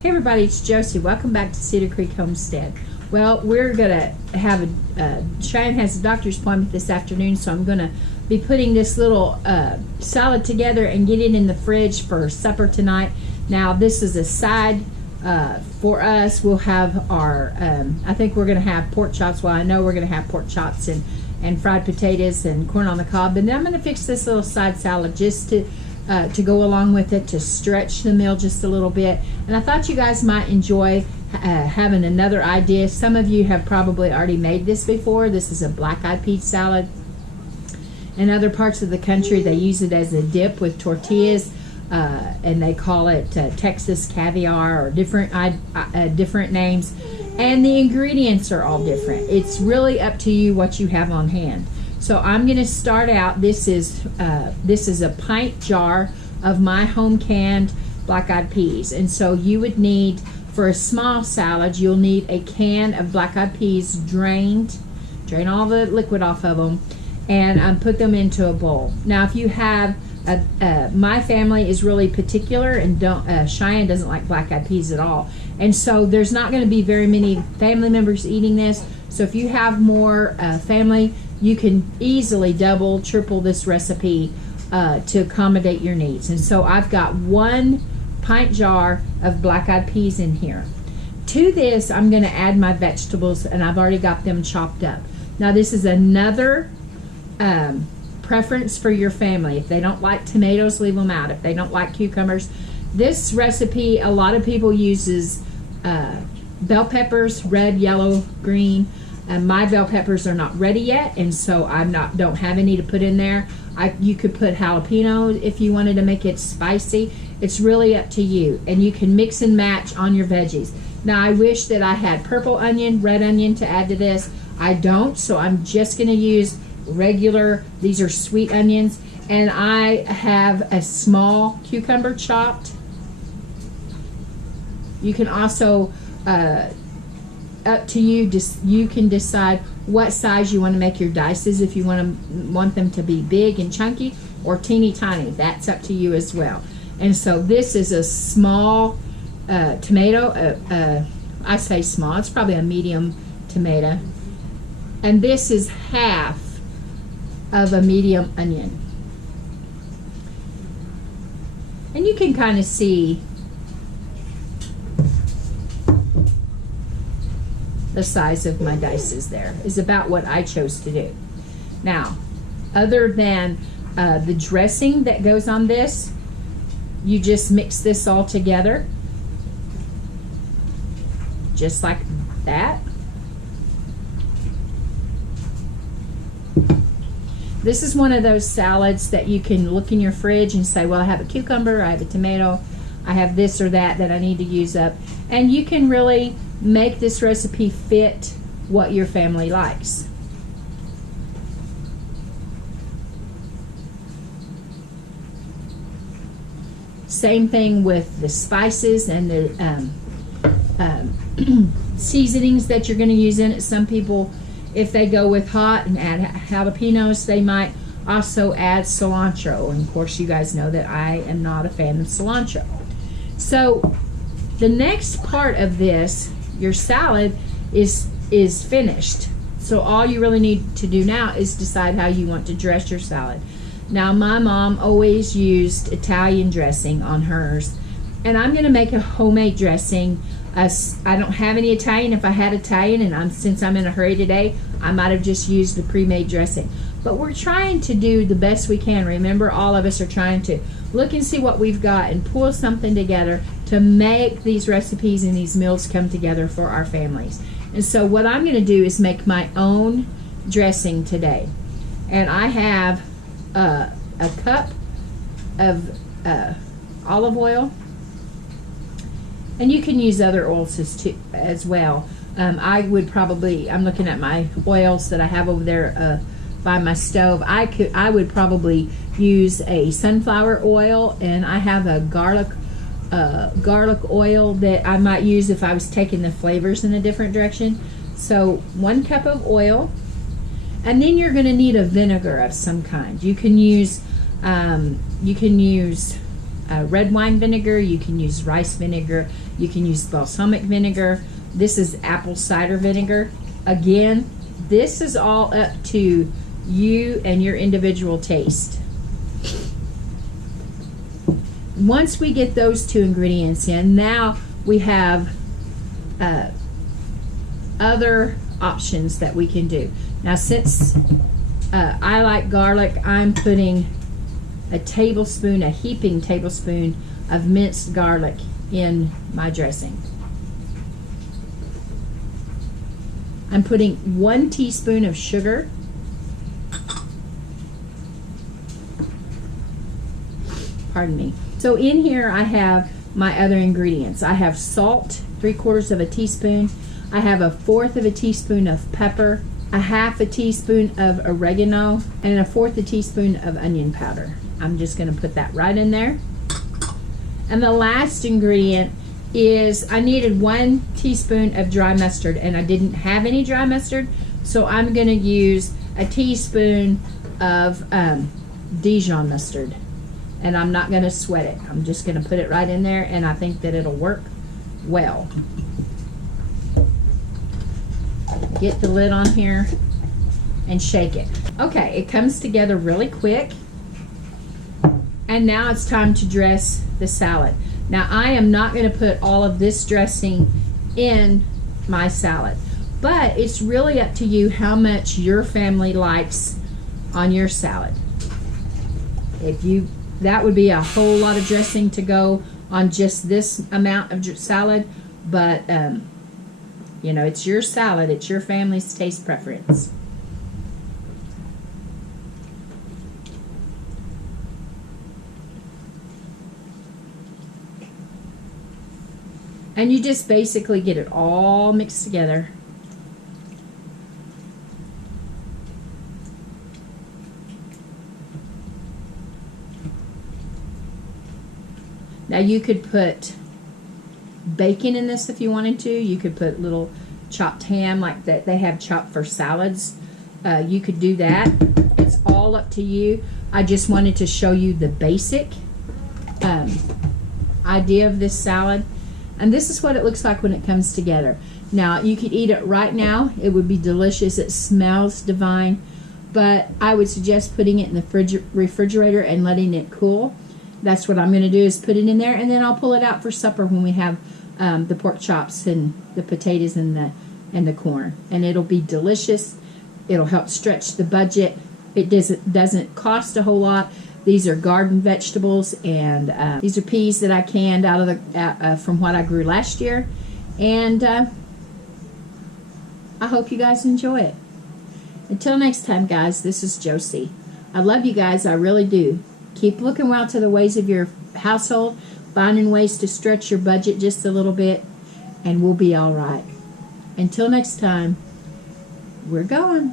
Hey everybody, it's Josie. Welcome back to Cedar Creek Homestead. Well, we're going to have Cheyenne has a doctor's appointment this afternoon, so I'm going to be putting this little salad together and get it in the fridge for supper tonight. Now, this is a side for us. We'll have our, I think we're going to have pork chops. Well, I know we're going to have pork chops and fried potatoes and corn on the cob. And then I'm going to fix this little side salad just to go along with it, to stretch the meal just a little bit. And I thought you guys might enjoy having another idea. Some of you have probably already made this before. This is a black eyed pea salad. In other parts of the country, they use it as a dip with tortillas, and they call it Texas caviar or different names. And the ingredients are all different. It's really up to you what you have on hand. So I'm going to start out. This is a pint jar of my home canned black-eyed peas, and so you would need, for a small salad, you'll need a can of black-eyed peas drain all the liquid off of them, and put them into a bowl. Now, if you have my family is really particular and Cheyenne doesn't like black-eyed peas at all, and so there's not going to be very many family members eating this. So if you have more family, you can easily double, triple this recipe to accommodate your needs. And so I've got 1 pint jar of black-eyed peas in here. To this, I'm going to add my vegetables, and I've already got them chopped up. Now, this is another preference for your family. If they don't like tomatoes, leave them out. If they don't like cucumbers, this recipe, a lot of people uses bell peppers, red, yellow, green. My bell peppers are not ready yet, and so don't have any to put in there. You could put jalapeno if you wanted to make it spicy. It's really up to you, and you can mix and match on your veggies. Now, I wish that I had purple onion, red onion to add to this. I don't, so I'm just going to use regular. These are sweet onions, and I have a small cucumber chopped. You can also up to you, just you can decide what size you want to make your dices. If you want them to be big and chunky or teeny tiny, that's up to you as well. And so this is a small tomato. I say small, it's probably a medium tomato, and this is half of a medium onion. And you can kind of see the size of my dices there is about what I chose to do. Now, other than the dressing that goes on this, you just mix this all together just like that. This is one of those salads that you can look in your fridge and say, well, I have a cucumber, I have a tomato, I have this or that I need to use up, and you can really make this recipe fit what your family likes. Same thing with the spices and the seasonings that you're going to use in it. Some people, if they go with hot and add jalapenos, they might also add cilantro. And of course, you guys know that I am not a fan of cilantro. So the next part of this, your salad is finished. So all you really need to do now is decide how you want to dress your salad. Now, my mom always used Italian dressing on hers, and I'm going to make a homemade dressing. I don't have any Italian. If I had Italian, and since I'm in a hurry today, I might have just used the pre-made dressing. But we're trying to do the best we can. Remember, all of us are trying to look and see what we've got and pull something together to make these recipes and these meals come together for our families. And so what I'm going to do is make my own dressing today. And I have a cup of olive oil, and you can use other oils as well. I'm looking at my oils that I have over there by my stove. I would probably use a sunflower oil, and I have a garlic oil that I might use if I was taking the flavors in a different direction. So 1 cup of oil, and then you're going to need a vinegar of some kind. You can use red wine vinegar, you can use rice vinegar, you can use balsamic vinegar. This is apple cider vinegar. Again, this is all up to you and your individual taste. Once we get those two ingredients in, now we have other options that we can do. Now, since I like garlic, I'm putting a tablespoon, a heaping tablespoon of minced garlic in my dressing. I'm putting 1 teaspoon of sugar. Pardon me. So in here I have my other ingredients. I have salt, 3/4 of a teaspoon. I have 1/4 of a teaspoon of pepper, 1/2 a teaspoon of oregano, and 1/4 a teaspoon of onion powder. I'm just going to put that right in there. And the last ingredient is I needed 1 teaspoon of dry mustard, and I didn't have any dry mustard, so I'm going to use a teaspoon of Dijon mustard. And I'm not going to sweat it. I'm just going to put it right in there, and I think that it'll work well. Get the lid on here and shake it. Okay, it comes together really quick. And now it's time to dress the salad. Now, I am not going to put all of this dressing in my salad, but it's really up to you how much your family likes on your salad. That would be a whole lot of dressing to go on just this amount of salad, but you know, it's your salad, it's your family's taste preference. And you just basically get it all mixed together. Now you could put bacon in this if you wanted to. You could put little chopped ham like that they have chopped for salads. You could do that. It's all up to you. I just wanted to show you the basic idea of this salad. And this is what it looks like when it comes together. Now, you could eat it right now. It would be delicious. It smells divine. But I would suggest putting it in the refrigerator and letting it cool. That's what I'm going to do, is put it in there, and then I'll pull it out for supper when we have the pork chops and the potatoes and the corn. And it'll be delicious. It'll help stretch the budget. It doesn't cost a whole lot. These are garden vegetables, and these are peas that I canned out of from what I grew last year. And I hope you guys enjoy it. Until next time, guys, this is Josie. I love you guys, I really do. Keep looking well to the ways of your household, finding ways to stretch your budget just a little bit, and we'll be all right. Until next time, we're going.